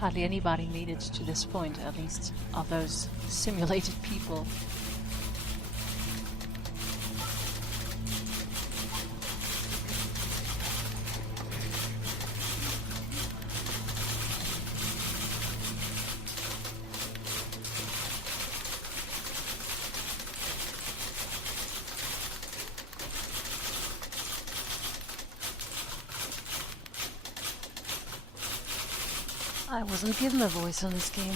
Hardly anybody made it to this point, at least of those simulated people. I wasn't given a voice on this game.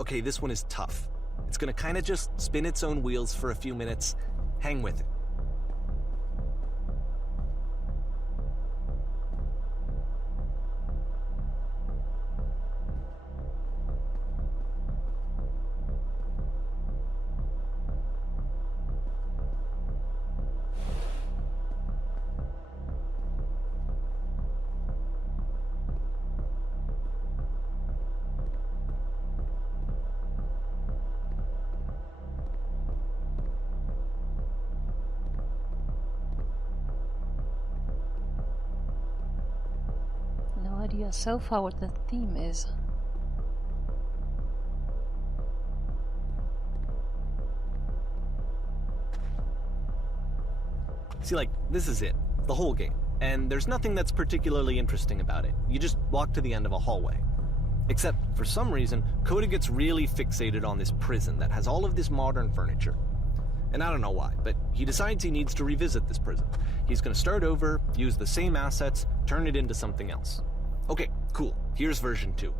Okay, this one is tough. It's gonna kinda just spin its own wheels for a few minutes. Hang with it. No idea so far what the theme is. See, like, this is it. The whole game. And there's nothing that's particularly interesting about it. You just walk to the end of a hallway. Except, for some reason, Coda gets really fixated on this prison that has all of this modern furniture. And I don't know why, but he decides he needs to revisit this prison. He's gonna start over, use the same assets, turn it into something else. Okay, cool. Here's version 2.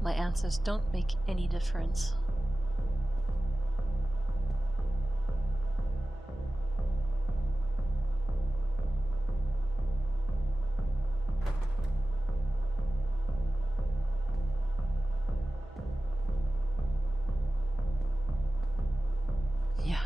My answers don't make any difference. Yeah.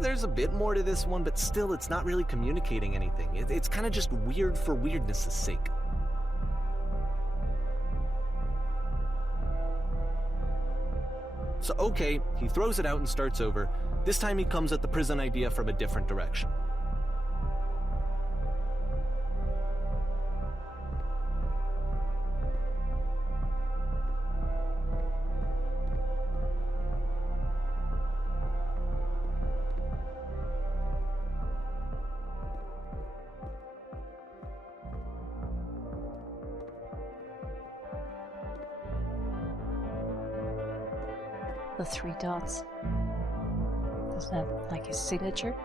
There's a bit more to this one, but still it's not really communicating anything. It's kind of just weird for weirdness' sake. So okay, he throws it out and starts over. This time he comes at the prison idea from a different direction. The 3 dots. Is that like his signature?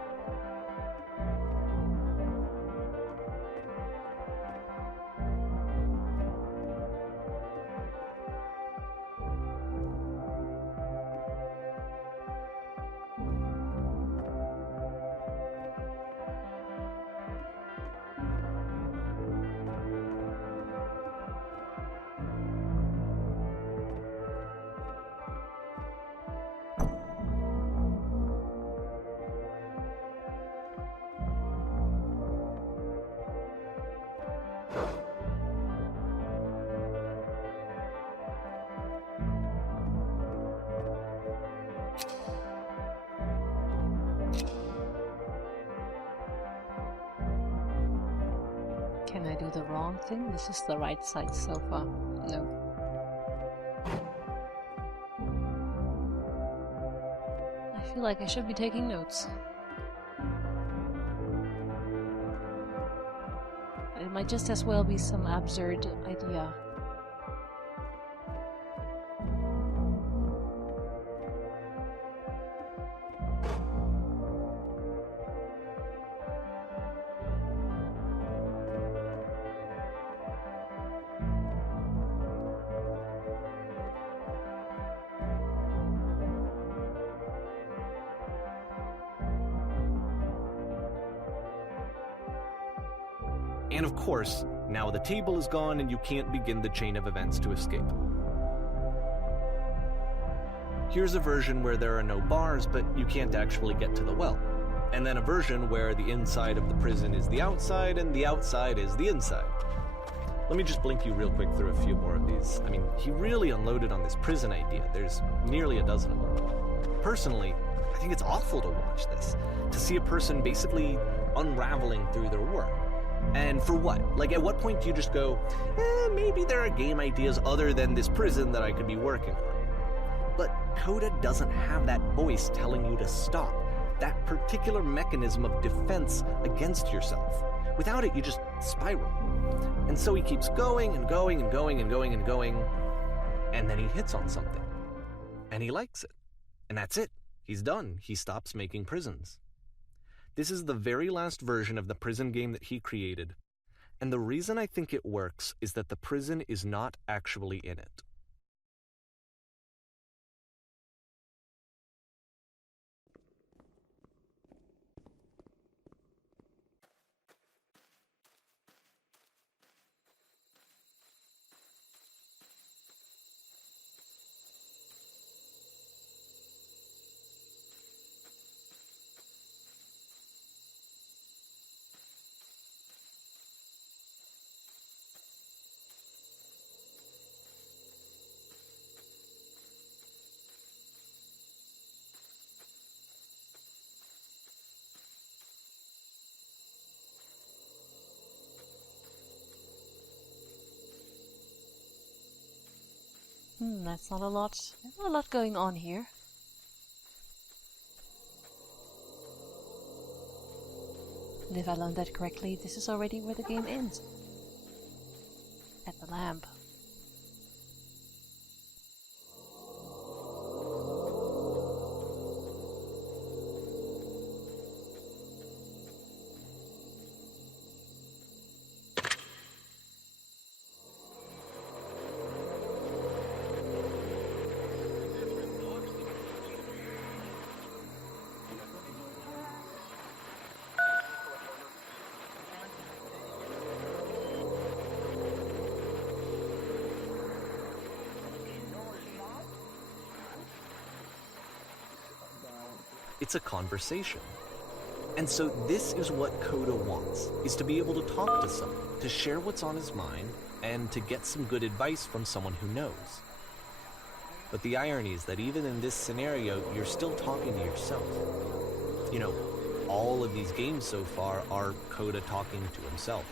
Can I do the wrong thing? This is the right side so far. No. I feel like I should be taking notes. It might just as well be some absurd idea. And of course, now the table is gone and you can't begin the chain of events to escape. Here's a version where there are no bars, but you can't actually get to the well. And then a version where the inside of the prison is the outside and the outside is the inside. Let me just blink you real quick through a few more of these. I mean, he really unloaded on this prison idea. There's nearly a dozen of them. Personally, I think it's awful to watch this, to see a person basically unraveling through their work. And for what? Like, at what point do you just go, maybe there are game ideas other than this prison that I could be working on? But Coda doesn't have that voice telling you to stop, that particular mechanism of defense against yourself. Without it, you just spiral. And so he keeps going and going and going and going and going, and then he hits on something. And he likes it. And that's it. He's done. He stops making prisons. This is the very last version of the prison game that he created. And the reason I think it works is that the prison is not actually in it. That's not a lot. There's not a lot going on here. And if I learned that correctly, this is already where the game ends. At the lamp. It's a conversation. And so this is what Coda wants, is to be able to talk to someone, to share what's on his mind, and to get some good advice from someone who knows. But the irony is that even in this scenario, you're still talking to yourself. You know, all of these games so far are Coda talking to himself.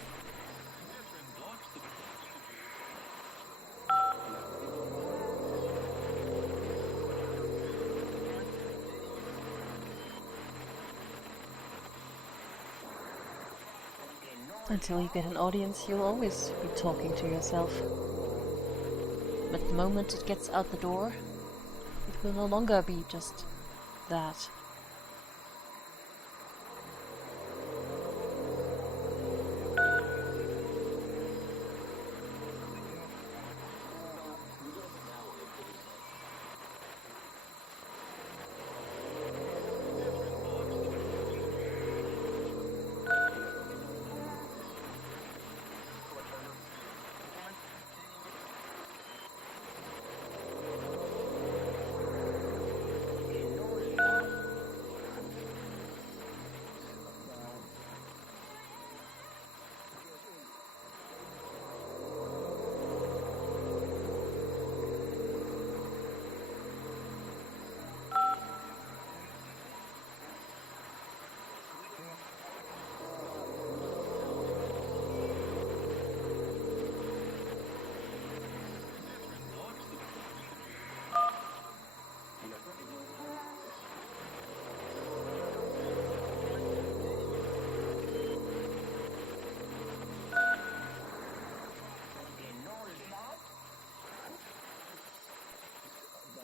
Until you get an audience, you'll always be talking to yourself. But the moment it gets out the door, it will no longer be just that.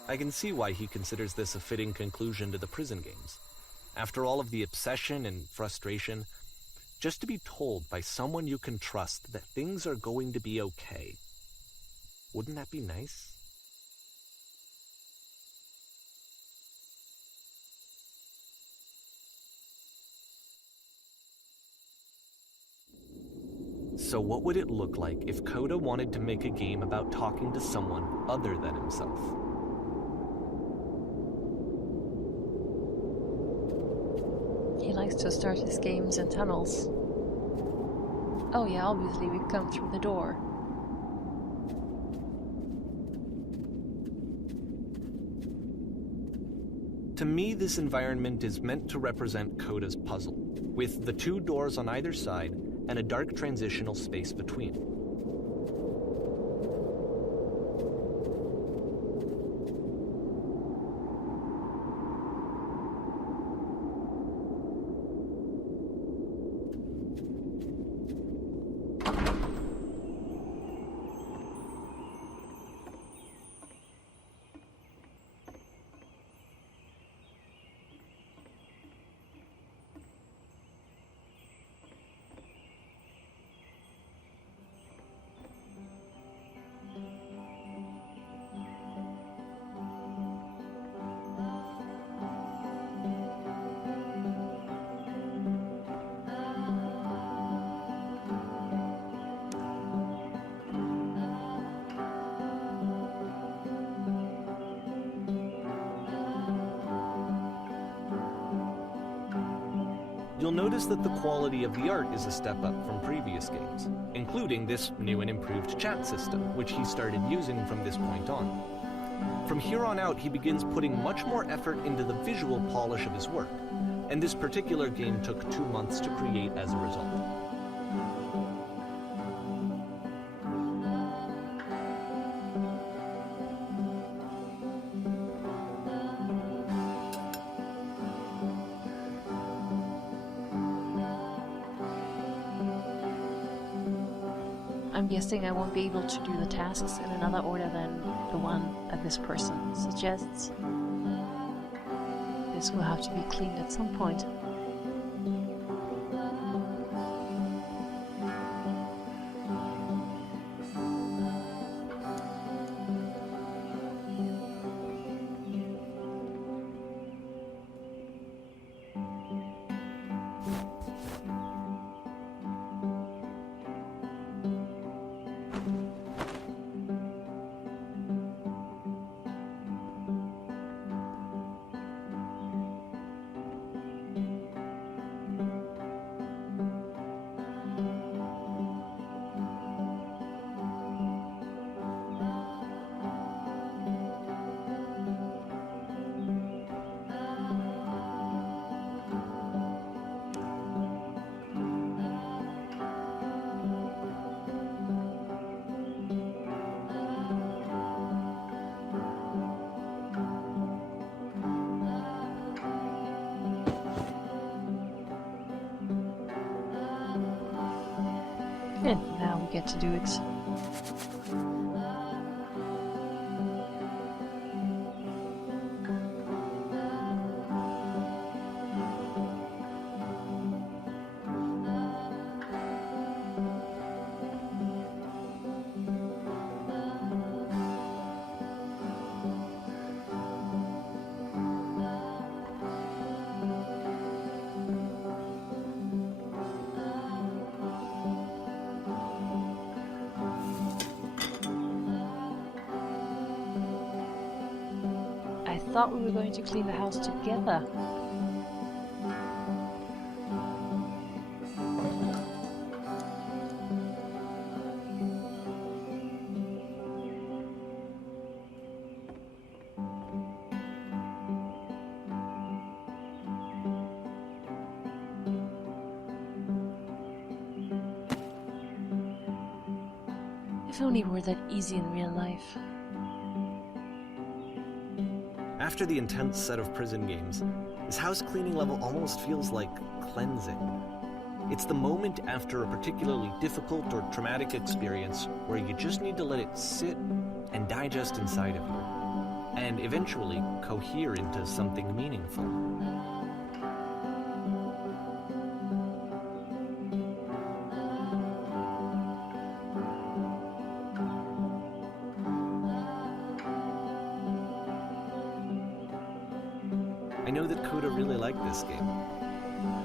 I can see why he considers this a fitting conclusion to the prison games. After all of the obsession and frustration, just to be told by someone you can trust that things are going to be okay. Wouldn't that be nice? So what would it look like if Coda wanted to make a game about talking to someone other than himself? He likes to start his games in tunnels. Oh yeah, obviously we come through the door. To me, this environment is meant to represent Coda's puzzle, with the 2 doors on either side and a dark transitional space between. You'll notice that the quality of the art is a step up from previous games, including this new and improved chat system, which he started using from this point on. From here on out, he begins putting much more effort into the visual polish of his work, and this particular game took 2 months to create as a result. I'm guessing I won't be able to do the tasks in another order than the one that this person suggests. This will have to be cleaned at some point. And now we get to do it. I thought we were going to clean the house together. If only it were that easy in real life. After the intense set of prison games, this house cleaning level almost feels like cleansing. It's the moment after a particularly difficult or traumatic experience where you just need to let it sit and digest inside of you, and eventually cohere into something meaningful. I know that Coda really liked this game.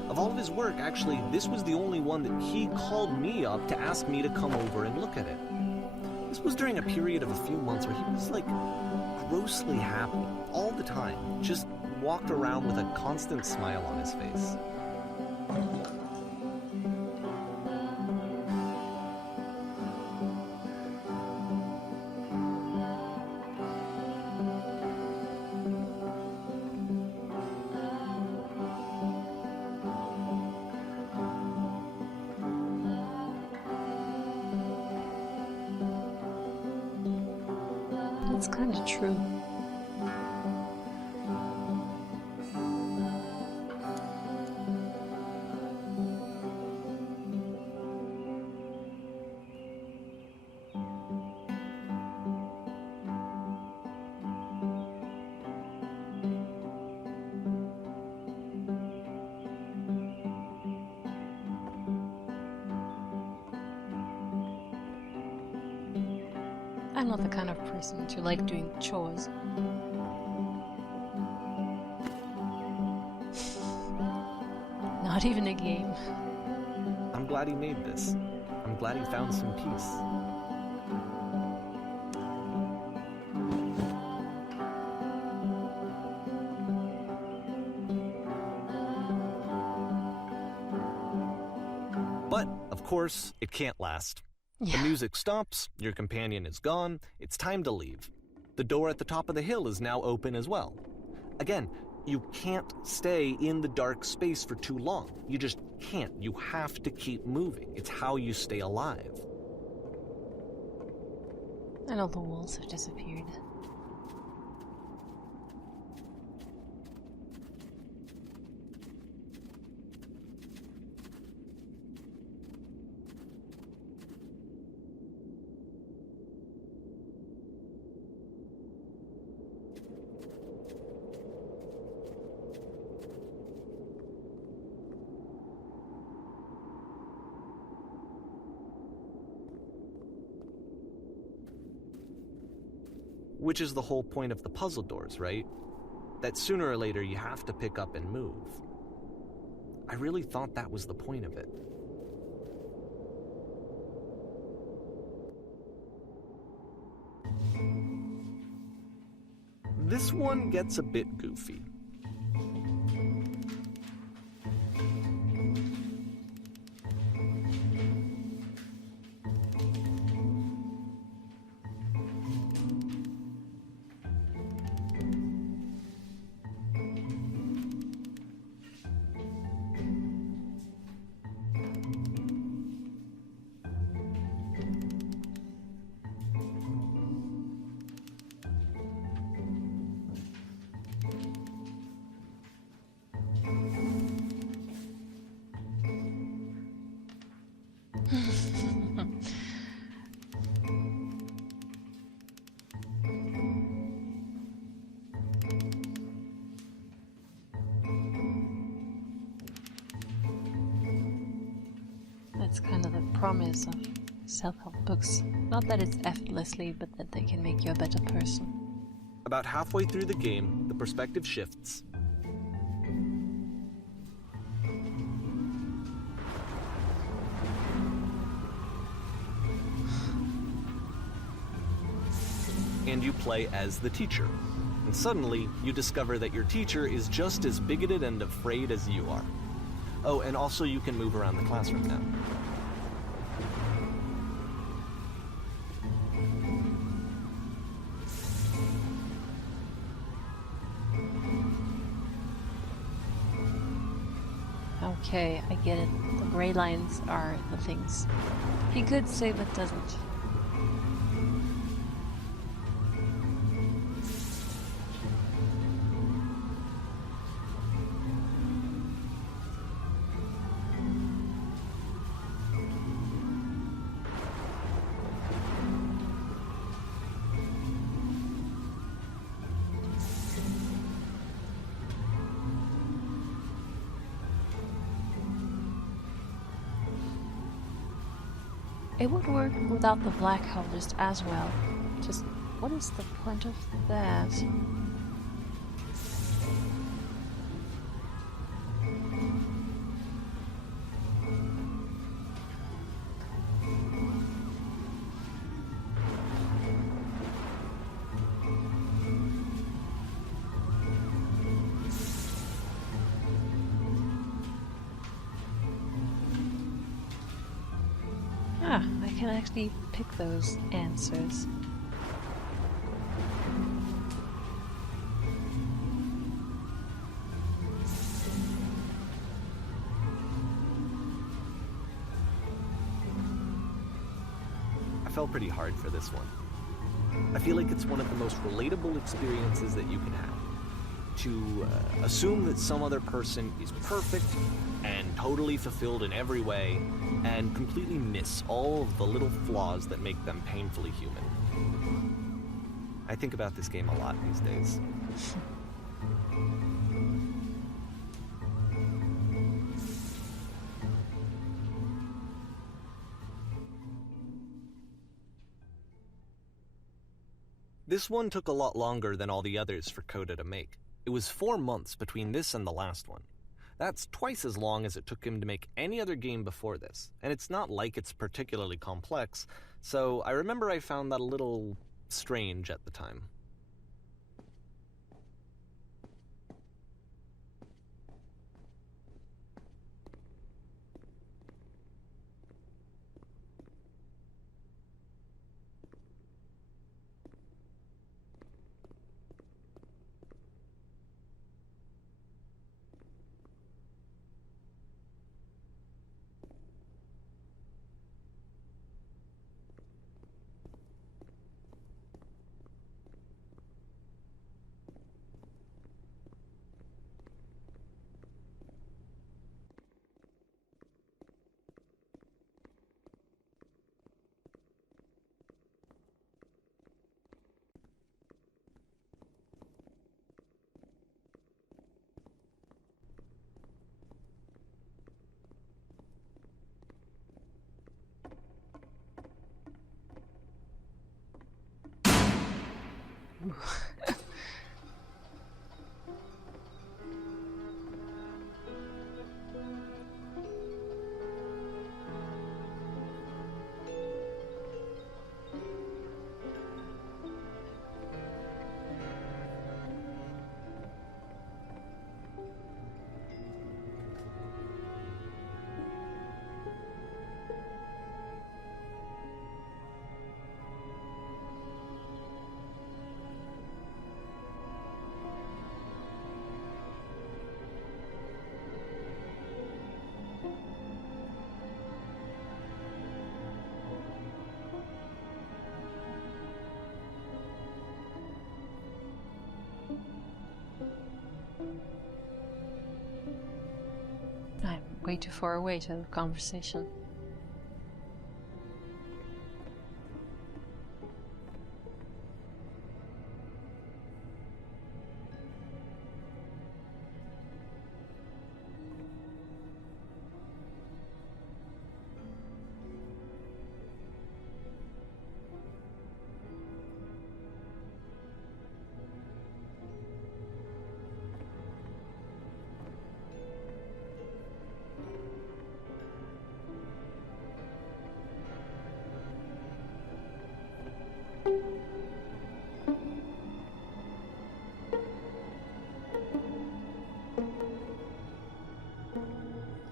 Of all of his work, actually, this was the only one that he called me up to ask me to come over and look at it. This was during a period of a few months where he was, like, grossly happy all the time. Just walked around with a constant smile on his face. That's kind of true. I'm not the kind of person to like doing chores. Not even a game. I'm glad he made this. I'm glad he found some peace. But, of course, it can't last. Yeah. The music stops, your companion is gone, it's time to leave. The door at the top of the hill is now open as well. Again, you can't stay in the dark space for too long. You just can't. You have to keep moving. It's how you stay alive. And all the walls have disappeared. Which is the whole point of the puzzle doors, right? That sooner or later you have to pick up and move. I really thought that was the point of it. This one gets a bit goofy. That's kind of the promise of self-help books. Not that it's effortlessly, but that they can make you a better person. About halfway through the game, the perspective shifts. And you play as the teacher. And suddenly, you discover that your teacher is just as bigoted and afraid as you are. Oh, and also you can move around the classroom now. Okay, I get it. The gray lines are the things he could say but doesn't. It would work without the black hole just as well. Just, what is the point of that? Yeah, I can actually pick those answers. I fell pretty hard for this one. I feel like it's one of the most relatable experiences that you can have. To assume that some other person is perfect and totally fulfilled in every way, and completely miss all of the little flaws that make them painfully human. I think about this game a lot these days. This one took a lot longer than all the others for Coda to make. It was 4 months between this and the last one. That's twice as long as it took him to make any other game before this, and it's not like it's particularly complex, so I remember I found that a little strange at the time. I'm way too far away to have a conversation.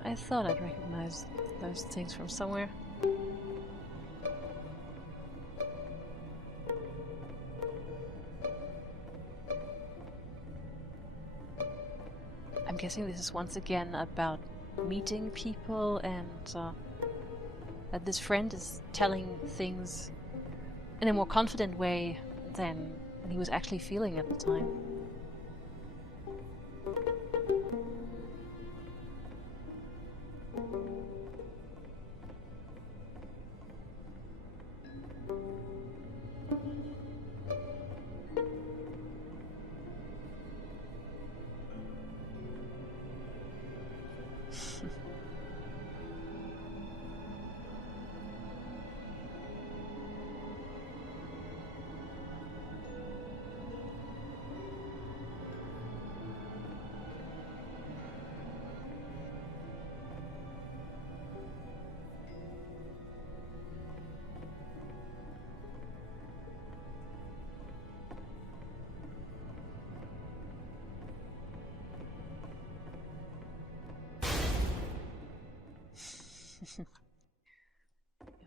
I thought I'd recognize those things from somewhere. I'm guessing this is once again about meeting people, and that this friend is telling things in a more confident way than he was actually feeling at the time.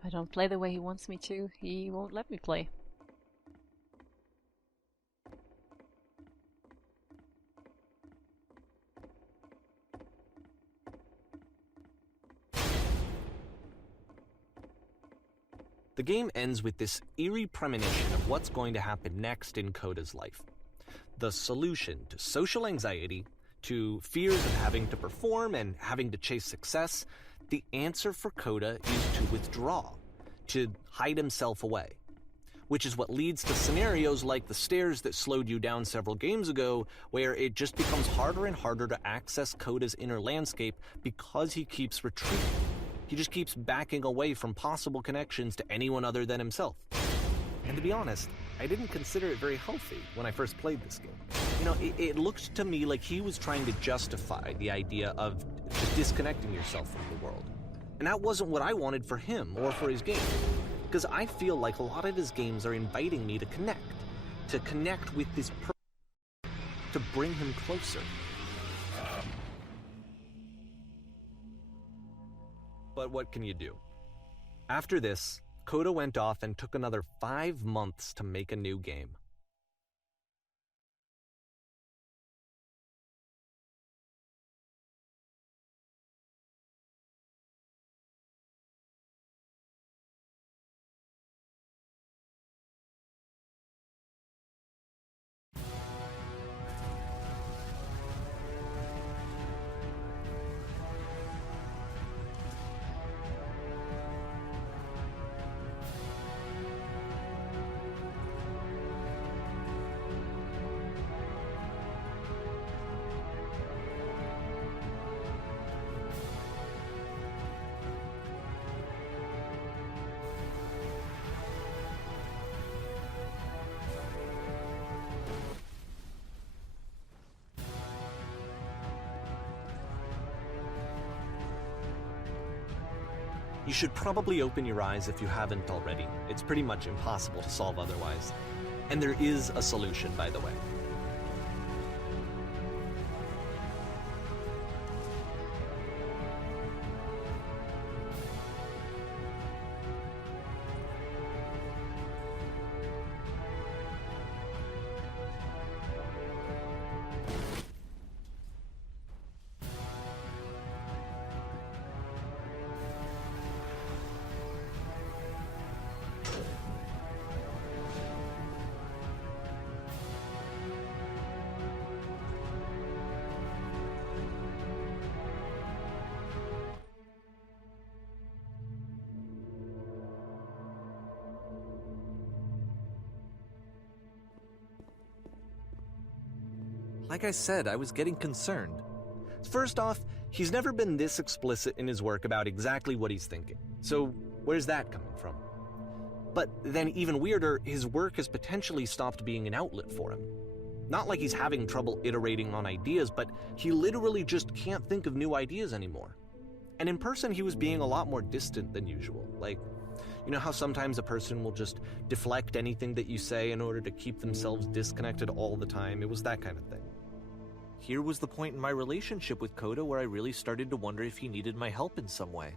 If I don't play the way he wants me to, he won't let me play. The game ends with this eerie premonition of what's going to happen next in Coda's life. The solution to social anxiety, to fears of having to perform and having to chase success, the answer for Coda is to withdraw, to hide himself away. Which is what leads to scenarios like the stairs that slowed you down several games ago, where it just becomes harder and harder to access Coda's inner landscape because he keeps retreating. He just keeps backing away from possible connections to anyone other than himself. And to be honest, I didn't consider it very healthy when I first played this game. You know, it looked to me like he was trying to justify the idea of just disconnecting yourself from the world. And that wasn't what I wanted for him or for his game. Because I feel like a lot of his games are inviting me to connect with this person, to bring him closer. But what can you do? After this, Coda went off and took another 5 months to make a new game. You should probably open your eyes if you haven't already. It's pretty much impossible to solve otherwise. And there is a solution, by the way. Like I said, I was getting concerned. First off, he's never been this explicit in his work about exactly what he's thinking. So where's that coming from? But then even weirder, his work has potentially stopped being an outlet for him. Not like he's having trouble iterating on ideas, but he literally just can't think of new ideas anymore. And in person, he was being a lot more distant than usual. Like, you know how sometimes a person will just deflect anything that you say in order to keep themselves disconnected all the time? It was that kind of thing. Here was the point in my relationship with Coda where I really started to wonder if he needed my help in some way.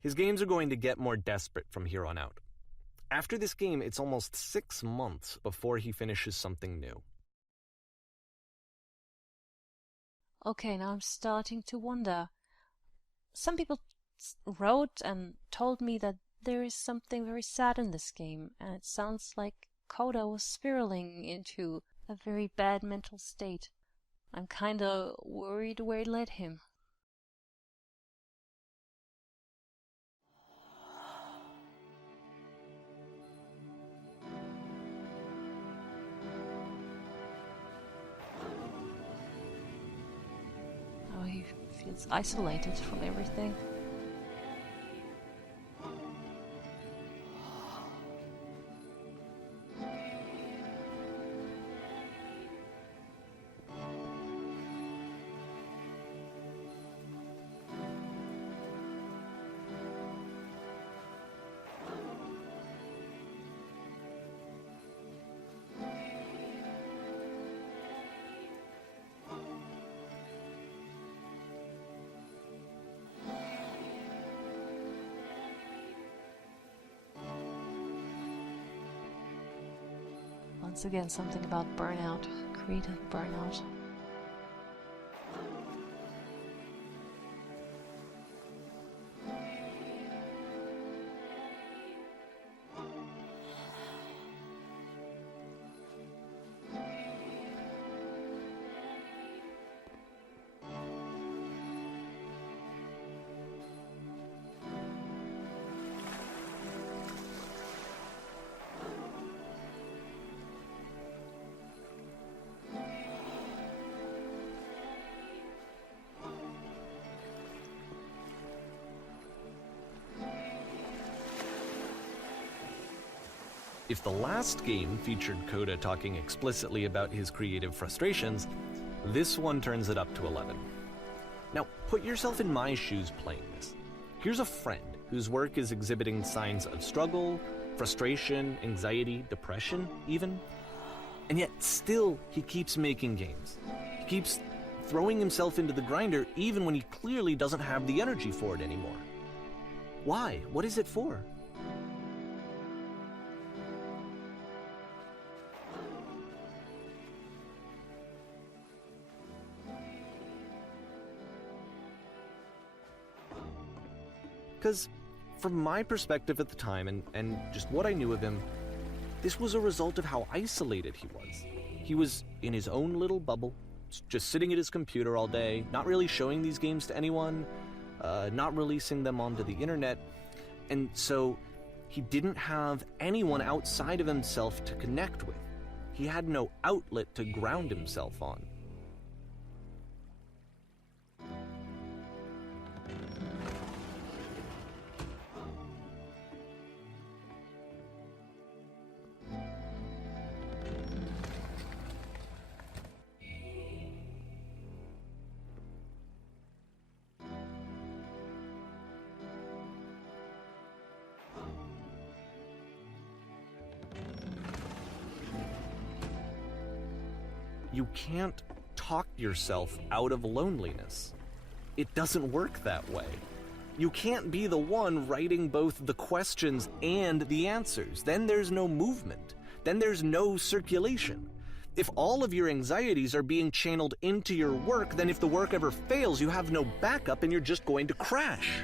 His games are going to get more desperate from here on out. After this game, it's almost 6 months before he finishes something new. Okay, now I'm starting to wonder. Some people wrote and told me that there is something very sad in this game, and it sounds like Coda was spiraling into a very bad mental state. I'm kinda worried where it led him. Oh, he feels isolated from everything. Once again, something about burnout, creative burnout. If the last game featured Coda talking explicitly about his creative frustrations, this one turns it up to 11. Now, put yourself in my shoes playing this. Here's a friend whose work is exhibiting signs of struggle, frustration, anxiety, depression, even. And yet, still, he keeps making games. He keeps throwing himself into the grinder even when he clearly doesn't have the energy for it anymore. Why? What is it for? Because from my perspective at the time, and just what I knew of him, this was a result of how isolated he was. He was in his own little bubble, just sitting at his computer all day, not really showing these games to anyone, not releasing them onto the internet, and so he didn't have anyone outside of himself to connect with. He had no outlet to ground himself on. You can't talk yourself out of loneliness. It doesn't work that way. You can't be the one writing both the questions and the answers. Then there's no movement. Then there's no circulation. If all of your anxieties are being channeled into your work, then if the work ever fails, you have no backup and you're just going to crash.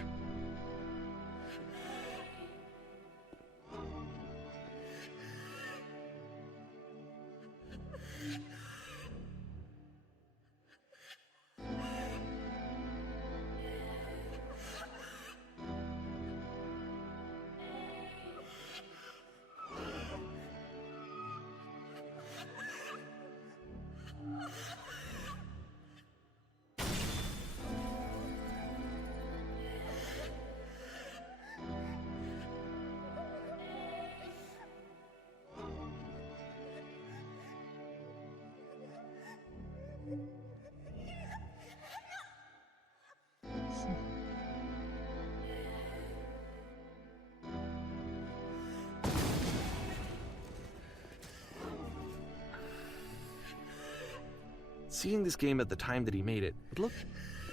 Seeing this game at the time that he made it, it looked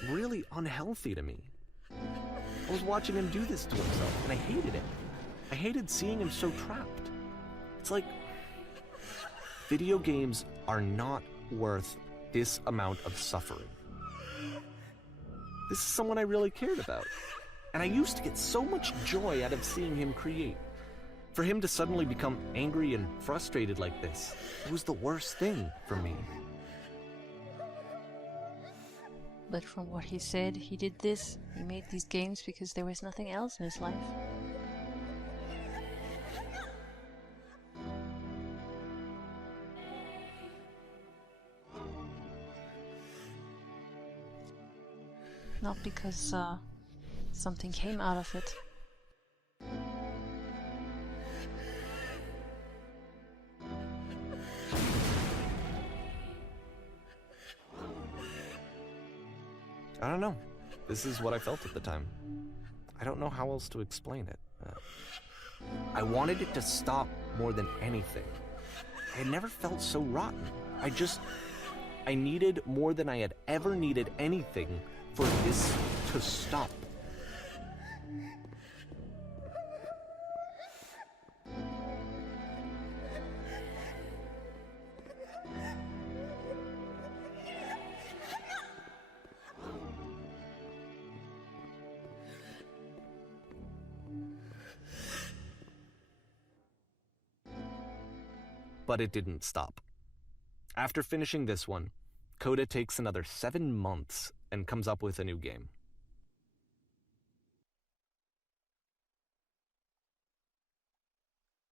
really unhealthy to me. I was watching him do this to himself, and I hated it. I hated seeing him so trapped. It's like, video games are not worth this amount of suffering. This is someone I really cared about, and I used to get so much joy out of seeing him create. For him to suddenly become angry and frustrated like this, it was the worst thing for me. But from what he said, he did this, he made these games because there was nothing else in his life. Not because something came out of it. I don't know. This is what I felt at the time. I don't know how else to explain it. I wanted it to stop more than anything. I had never felt so rotten. I needed more than I had ever needed anything for this to stop. But it didn't stop. After finishing this one, Coda takes another 7 months and comes up with a new game.